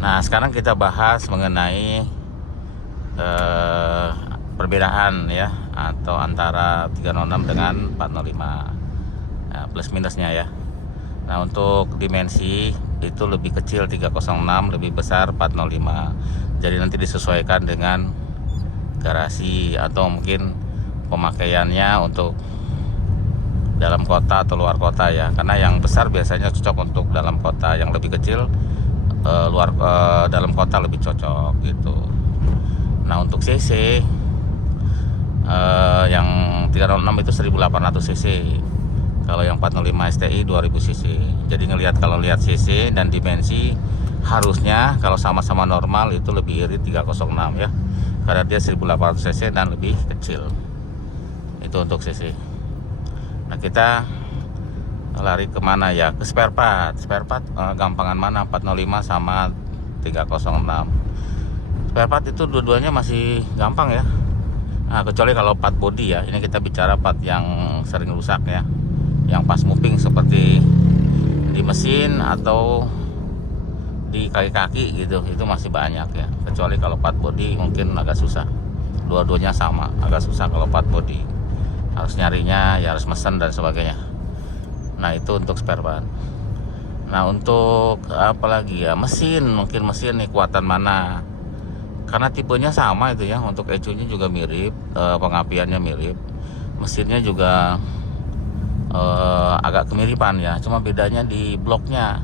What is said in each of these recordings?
Nah, sekarang kita bahas mengenai perbedaan ya, atau antara 306 dengan 405, plus minusnya ya. Nah, untuk dimensi itu lebih kecil 306, lebih besar 405. Jadi nanti disesuaikan dengan garasi atau mungkin pemakaiannya untuk dalam kota atau luar kota ya. Karena yang besar biasanya cocok untuk dalam kota, yang lebih kecil dalam kota lebih cocok gitu. Nah, untuk cc yang 306 itu 1800 cc. Kalau yang 405 STI 2000 cc. Jadi kalau lihat cc dan dimensi, harusnya kalau sama-sama normal itu lebih irit 306 ya. Karena dia 1800 cc dan lebih kecil. Itu untuk cc. Nah, kita lari kemana ya? Ke spare part. Gampangan mana? 405 sama 306. Spare part itu dua-duanya masih gampang ya. Nah, kecuali kalau part body ya. Ini kita bicara part yang sering rusak ya, yang pas moving seperti di mesin atau di kaki-kaki gitu, itu masih banyak ya. Kecuali kalau part body mungkin agak susah. Dua-duanya sama, agak susah kalau part body. Harus nyarinya ya, harus mesen dan sebagainya. Nah, itu untuk spare part. Nah, untuk apa lagi ya, mungkin mesin nih, kuatan mana, karena tipenya sama itu ya. Untuk ECU-nya juga mirip, pengapiannya mirip, mesinnya juga agak kemiripan ya. Cuma bedanya di bloknya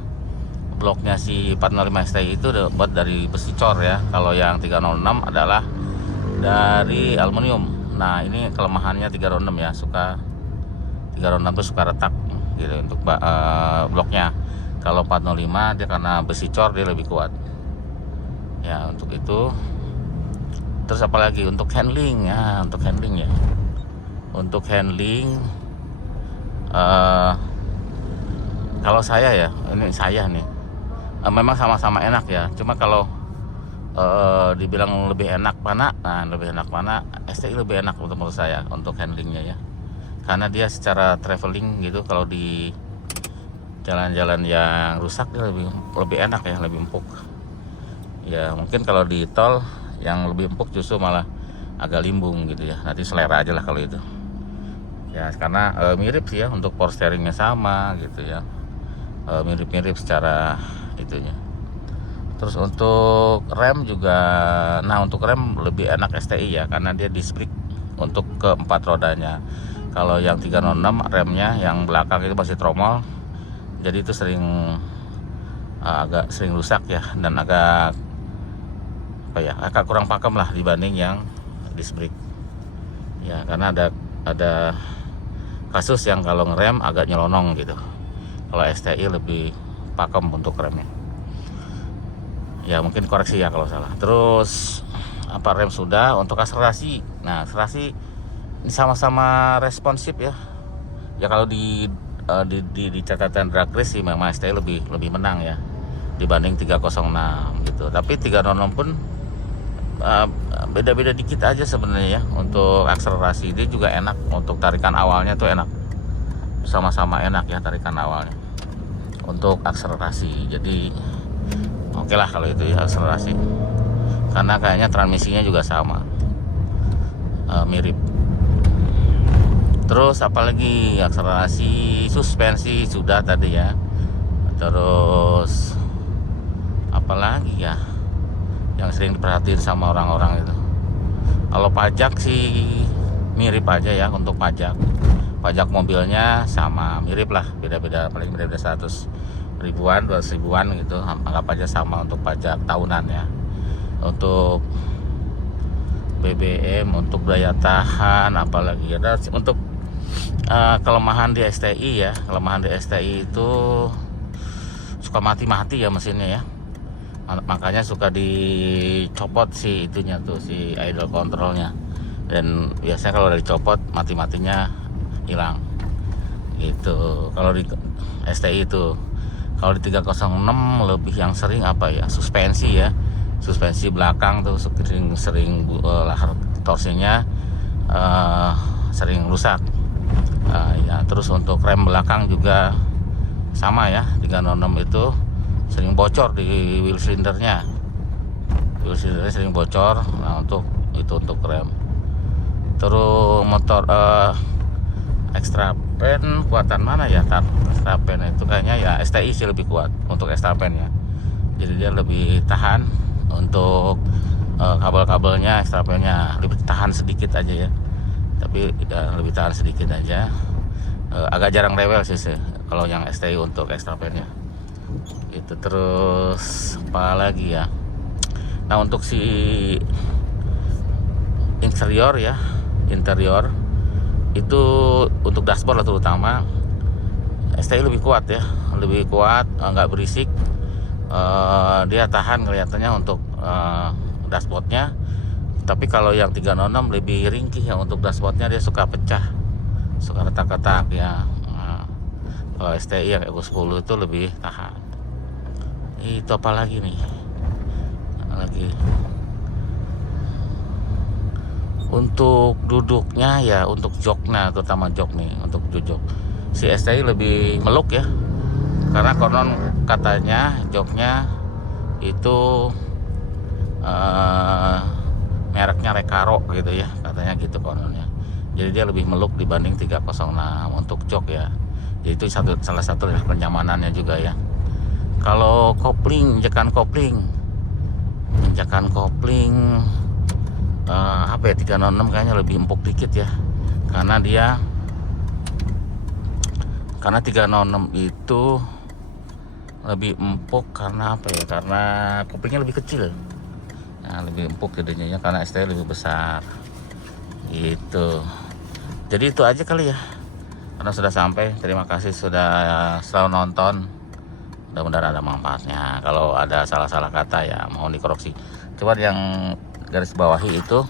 si 405 STI itu buat dari besi cor ya. Kalau yang 306 adalah dari aluminium. Nah, ini kelemahannya 306 ya, 306 itu suka retak gitu untuk bloknya. Kalau 405 dia karena besi cor dia lebih kuat ya. Untuk itu, terus apalagi untuk handling ya, untuk handling kalau saya ya, ini saya nih, memang sama-sama enak ya. Cuma kalau dibilang lebih enak mana, STI lebih enak menurut saya untuk handlingnya ya. Karena dia secara traveling gitu, kalau di jalan-jalan yang rusak dia lebih enak ya, lebih empuk ya. Mungkin kalau di tol yang lebih empuk justru malah agak limbung gitu ya. Nanti selera aja lah kalau itu ya, karena mirip sih ya, untuk power steeringnya sama gitu ya, mirip-mirip secara itunya. Terus untuk rem juga, nah untuk rem lebih enak STI ya, karena dia disc brake untuk keempat rodanya. Kalau yang 306 remnya yang belakang itu masih tromol, jadi itu agak sering rusak ya, dan agak kurang pakem lah dibanding yang disc brake ya. Karena ada kasus yang kalau ngerem agak nyelonong gitu. Kalau STI lebih pakem untuk remnya ya. Mungkin koreksi ya kalau salah. Terus rem sudah. Untuk akselerasi, nah akselerasi ini sama-sama responsif ya. Ya kalau di catatan drag race sih memang STI lebih menang ya dibanding 306 gitu. Tapi 306 pun beda-beda dikit aja sebenarnya ya. Untuk akselerasi dia juga enak, untuk tarikan awalnya tuh enak, sama-sama enak ya tarikan awalnya untuk akselerasi. Jadi oke lah kalau itu ya akselerasi, karena kayaknya transmisinya juga sama, mirip. Terus apalagi akselerasi, suspensi sudah tadi ya. Terus apalagi ya yang sering diperhatiin sama orang-orang itu, kalau pajak sih mirip aja ya. Untuk pajak mobilnya sama, mirip lah, beda-beda, paling beda 100 ribuan, 200 ribuan gitu, anggap aja sama untuk pajak tahunan ya. Untuk BBM, untuk daya tahan, apalagi ada untuk kelemahan di STI ya. Kelemahan di STI itu suka mati-mati ya mesinnya ya. Makanya suka dicopot si itunya tuh, si idle controlnya. Dan biasanya kalau udah dicopot, mati-matinya hilang gitu. Kalau di STI itu, kalau di 306 lebih yang sering apa ya, suspensi ya. Suspensi belakang tuh sering lahar torsinya sering rusak ya. Terus untuk rem belakang juga sama ya, 306 itu sering bocor di wheel cylindernya. Wheel cylindernya sering bocor. Nah, untuk rem. Terus motor extra pen kuatan mana ya? Extra pen itu kayaknya ya STI sih lebih kuat untuk extra pen ya. Jadi dia lebih tahan untuk kabel-kabelnya, extra pennya lebih tahan sedikit aja ya. Tapi lebih tahan sedikit aja. Agak jarang rewel sih kalau yang STI untuk extra pennya. Itu terus apa lagi ya? Nah, untuk si interior ya, interior itu untuk dashboard lah terutama STI lebih kuat ya, lebih kuat, nggak berisik. Dia tahan kelihatannya untuk dashboardnya. Tapi kalau yang 306 lebih ringkih ya, untuk dashboardnya dia suka pecah, suka retak-retak ya. Kalau STI yang Evo 10 itu lebih tahan. Itu apa lagi nih? Lagi untuk duduknya ya, untuk joknya, terutama jok nih, untuk jok si STI lebih meluk ya, karena konon katanya joknya itu mereknya Recaro gitu ya, katanya gitu kononnya. Jadi dia lebih meluk dibanding 306 untuk jok ya. Jadi itu salah satu dari kenyamanannya juga ya. Kalau kopling, injakan kopling apa ya, 306 kayaknya lebih empuk dikit ya, karena 306 itu lebih empuk karena apa ya, karena koplingnya lebih kecil. Nah, lebih empuk gedenya karena STI lebih besar gitu. Jadi itu aja kali ya, karena sudah sampai. Terima kasih sudah selalu nonton, mudah-mudahan ada manfaatnya. Kalau ada salah-salah kata ya mohon dikoreksi. Coba yang garis bawahi itu,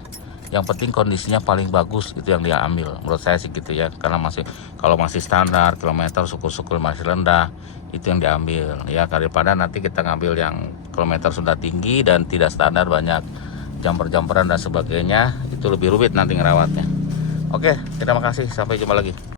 yang penting kondisinya paling bagus itu yang dia ambil, menurut saya sih gitu ya. Karena kalau masih standar kilometer, syukur-syukur masih rendah, itu yang diambil ya, daripada nanti kita ngambil yang kilometer sudah tinggi dan tidak standar, banyak jumper-jumperan dan sebagainya, itu lebih rumit nanti ngerawatnya. Oke, terima kasih, sampai jumpa lagi.